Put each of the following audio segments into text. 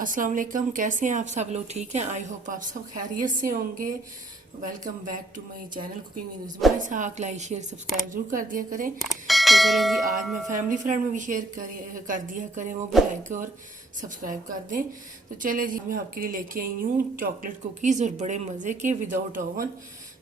अस्सलाम वालेकुम। कैसे हैं आप सब लोग? ठीक हैं? आई होप आप सब खैरियत से होंगे। Welcome back to my channel cooking with my साहब। लाइक शेयर सब्सक्राइब जरूर कर दिया करें। तो चलें जी, आज मैं फैमिली फ्रेंड में भी शेयर कर दिया करें, वो भी लाइक और सब्सक्राइब कर दें। तो चले जी, मैं आपके लिए लेके आई हूँ चॉकलेट कुकीज़ और बड़े मज़े के विदाउट ओवन,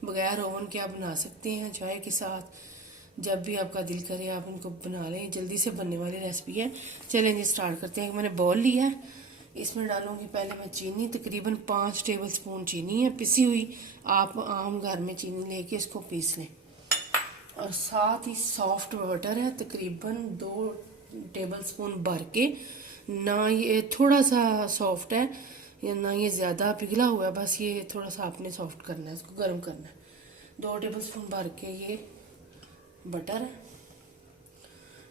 बगैर ओवन के आप बना सकते हैं चाय के साथ। जब भी आपका दिल करे आप उनको बना लें, जल्दी से बनने वाली रेसिपी है। चलें जी, स्टार्ट करते हैं। मैंने बॉल लिया है, इसमें डालूंगी पहले मैं चीनी। तकरीबन 5 टेबल स्पून चीनी है पिसी हुई। आप आम घर में चीनी लेके इसको पीस लें। और साथ ही सॉफ्ट बटर है, तकरीबन 2 टेबल स्पून भर के। ना ये थोड़ा सा सॉफ्ट है या ना ये ज़्यादा पिघला हुआ है, बस ये थोड़ा सा आपने सॉफ्ट करना है, इसको गर्म करना है। 2 टेबल स्पून भर के ये बटर है।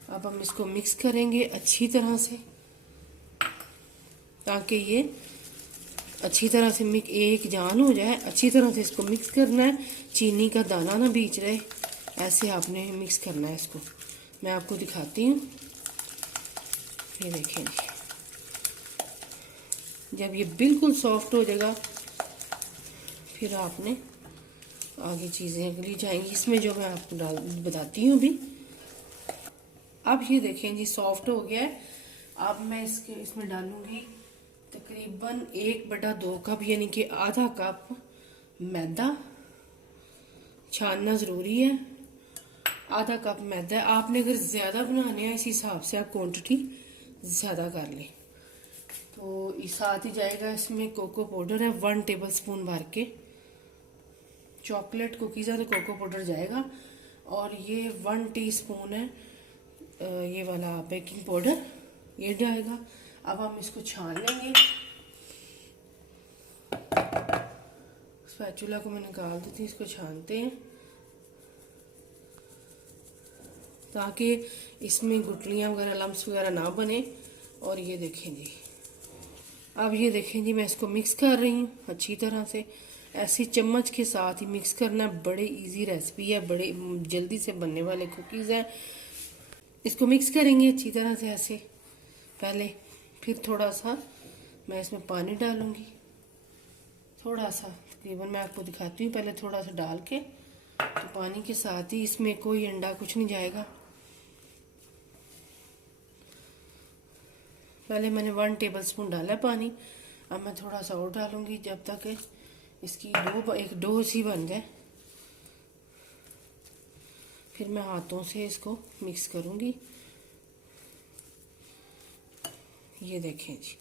अब हम इसको मिक्स करेंगे अच्छी तरह से, ताकि ये अच्छी तरह से एक जान हो जाए। अच्छी तरह से इसको मिक्स करना है, चीनी का दाना ना बीच रहे, ऐसे आपने मिक्स करना है इसको। मैं आपको दिखाती हूँ, ये देखें। जब ये बिल्कुल सॉफ्ट हो जाएगा फिर आपने आगे चीज़ें ली जाएंगी इसमें, जो मैं आपको बताती हूँ अभी। अब ये देखें जी, सॉफ्ट हो गया है। अब मैं इसमें डालूंगी तकरीबन 1/2 कप, यानी कि आधा कप मैदा। छानना ज़रूरी है। आधा कप मैदा। आपने अगर ज़्यादा बनाने हैं, इस हिसाब से आप क्वांटिटी ज़्यादा कर लें। तो इस साथ ही जाएगा इसमें कोको पाउडर है 1 टेबल स्पून भर के। चॉकलेट कुकीज़ है तो कोको पाउडर जाएगा। और ये 1 टीस्पून है ये वाला बेकिंग पाउडर, ये जाएगा। अब हम इसको छान लेंगे। स्पैचुला को मैं निकाल दी थी, इसको छानते हैं ताकि इसमें गुठलियाँ वगैरह, लम्स वगैरह ना बने। और ये देखें जी, अब ये देखें जी, मैं इसको मिक्स कर रही हूँ अच्छी तरह से। ऐसे चम्मच के साथ ही मिक्स करना है। बड़े इजी रेसिपी है, बड़े जल्दी से बनने वाले कुकीज़ हैं। इसको मिक्स करेंगे अच्छी तरह से ऐसे पहले। फिर थोड़ा सा मैं इसमें पानी डालूंगी, थोड़ा सा, तकरीबन मैं आपको दिखाती हूँ। पहले थोड़ा सा डाल के, तो पानी के साथ ही इसमें कोई अंडा कुछ नहीं जाएगा। पहले मैंने 1 टेबल स्पून डाला है पानी। अब मैं थोड़ा सा और डालूंगी जब तक इसकी एक डो सी बन जाए। फिर मैं हाथों से इसको मिक्स करूंगी। ये देखें जी,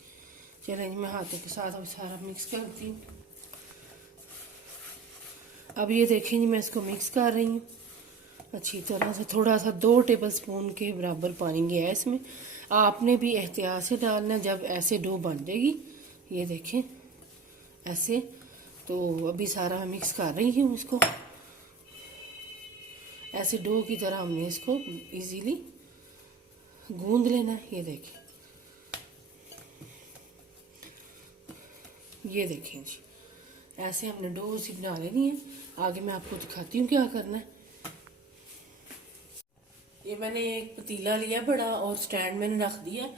चलें मैं हाथों के साथ अब सारा मिक्स करती हूँ। अब ये देखें जी, मैं इसको मिक्स कर रही हूँ अच्छी तरह से। थोड़ा सा 2 टेबल स्पून के बराबर पानी गया है इसमें। आपने भी एहतियात से डालना जब ऐसे डो बन जाएगी। ये देखें ऐसे। तो अभी सारा मैं मिक्स कर रही हूँ इसको। ऐसे डो की तरह हमने इसको इजीली गूंद लेना है। ये देखें, ये देखें जी, ऐसे हमने डो सी बना लेनी है। आगे मैं आपको दिखाती हूँ क्या करना है। ये मैंने एक पतीला लिया बड़ा और स्टैंड मैंने रख दिया,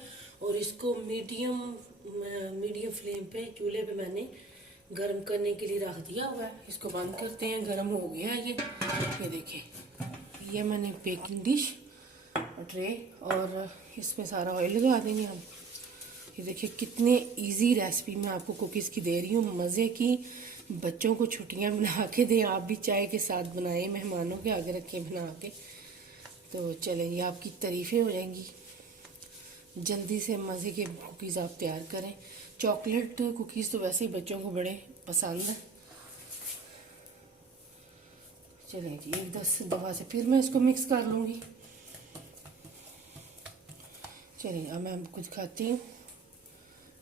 और इसको मीडियम फ्लेम पे चूल्हे पे मैंने गर्म करने के लिए रख दिया हुआ है। इसको बंद करते हैं। गर्म हो गया है ये देखें। ये मैंने बेकिंग डिश और ट्रे, और इसमें सारा ऑयल लगा देंगे हम। ये देखिए कितने इजी रेसिपी मैं आपको कुकीज़ की दे रही हूँ, मज़े की। बच्चों को छुट्टियाँ बना के दें, आप भी चाय के साथ बनाएं, मेहमानों के आगे रखें बना के। तो चलें, आपकी तारीफ़ें हो जाएंगी। जल्दी से मज़े के कुकीज़ आप तैयार करें। चॉकलेट कुकीज़ तो वैसे ही बच्चों को बड़े पसंद है। चलें जी, 10 दफ़ा से फिर मैं इसको मिक्स कर लूँगी। चलिए अब मैं आपको दिखाती हूँ।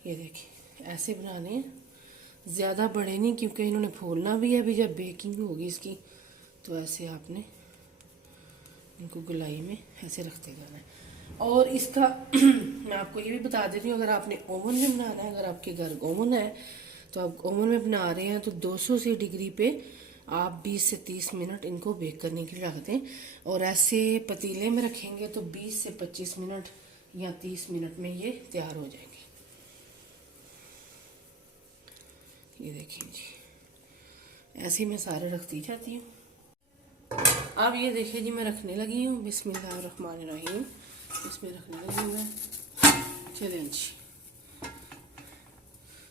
ये देखिए ऐसे बनाने हैं, ज़्यादा बड़े नहीं, क्योंकि इन्होंने फूलना भी है अभी जब बेकिंग होगी इसकी। तो ऐसे आपने इनको गोलाई में ऐसे रखते जाना है। और इसका मैं आपको ये भी बता देती हूँ, अगर आपने ओवन में बनाना है, अगर आपके घर ओवन है तो आप ओवन में बना रहे हैं तो 200 डिग्री पे आप 20 से 30 मिनट इनको बेक करने के लिए रख दें। और ऐसे पतीले में रखेंगे तो 20 से 25 मिनट या 30 मिनट में ये तैयार हो जाएंगे। ये देखिए जी, ऐसे ही मैं सारे रखती जाती हूँ। अब ये देखिए जी, मैं रखने लगी हूँ। बिस्मिल्लाहिर्रहमानिर्रहीम, इसमें रखने लगी हूँ मैं। चलें जी,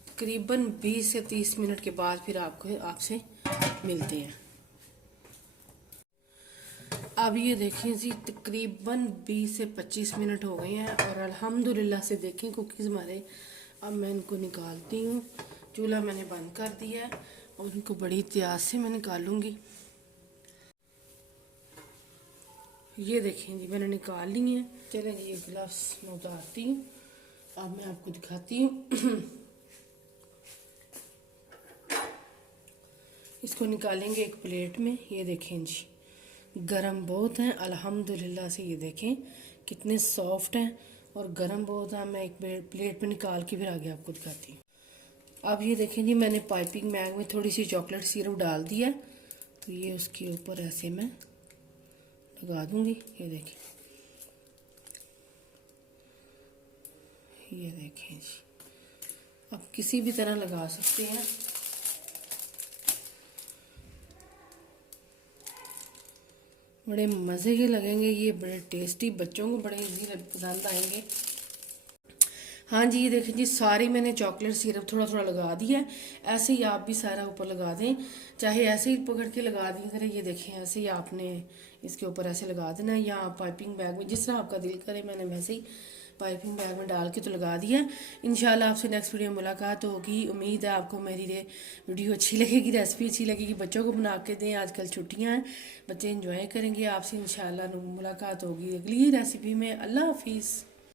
तकरीबन 20 से 30 मिनट के बाद फिर आपसे मिलते हैं। अब ये देखें जी, तकरीबन 20 से 25 मिनट हो गए हैं और अल्हम्दुलिल्लाह से देखें कुकीज़ हमारे। अब मैं इनको निकालती हूँ। चूल्हा मैंने बंद कर दिया है और इनको बड़ी एहतियात से मैं निकालूंगी। ये देखें जी, मैंने निकाल ली है। चलें जी, ये ग्लव्स मैं उतारती हूँ। अब मैं आपको दिखाती हूँ। इसको निकालेंगे एक प्लेट में। ये देखें जी, गरम बहुत हैं अल्हम्दुलिल्लाह से। ये देखें कितने सॉफ्ट हैं और गरम बहुत हैं। मैं एक प्लेट पे निकाल के फिर आगे आपको दिखाती हूँ। अब ये देखें जी, मैंने पाइपिंग बैग में थोड़ी सी चॉकलेट सिरप डाल दिया, तो ये उसके ऊपर ऐसे मैं लगा दूंगी। ये देखें, ये देखें जी, आप किसी भी तरह लगा सकते हैं। बड़े मज़े के लगेंगे ये, बड़े टेस्टी, बच्चों को बड़े इजी पसंद आएंगे। हाँ जी, ये देखें जी, सारी मैंने चॉकलेट सिरप थोड़ा थोड़ा लगा दिया है। ऐसे ही आप भी सारा ऊपर लगा दें, चाहे ऐसे ही पकड़ के लगा दिया करें। ये देखें, ऐसे ही आपने इसके ऊपर ऐसे लगा देना है, या पाइपिंग बैग में जिस तरह आपका दिल करे। मैंने वैसे ही पाइपिंग बैग में डाल के तो लगा दिया। इंशाल्लाह आपसे नेक्स्ट वीडियो में मुलाकात होगी। उम्मीद है आपको मेरी वीडियो अच्छी लगेगी, रेसिपी अच्छी लगेगी। बच्चों को बना के दें, आजकल छुट्टियाँ हैं, बच्चे इंजॉय करेंगे। आपसे इंशाल्लाह मुलाकात होगी अगली रेसिपी में। अल्लाह हाफिज़।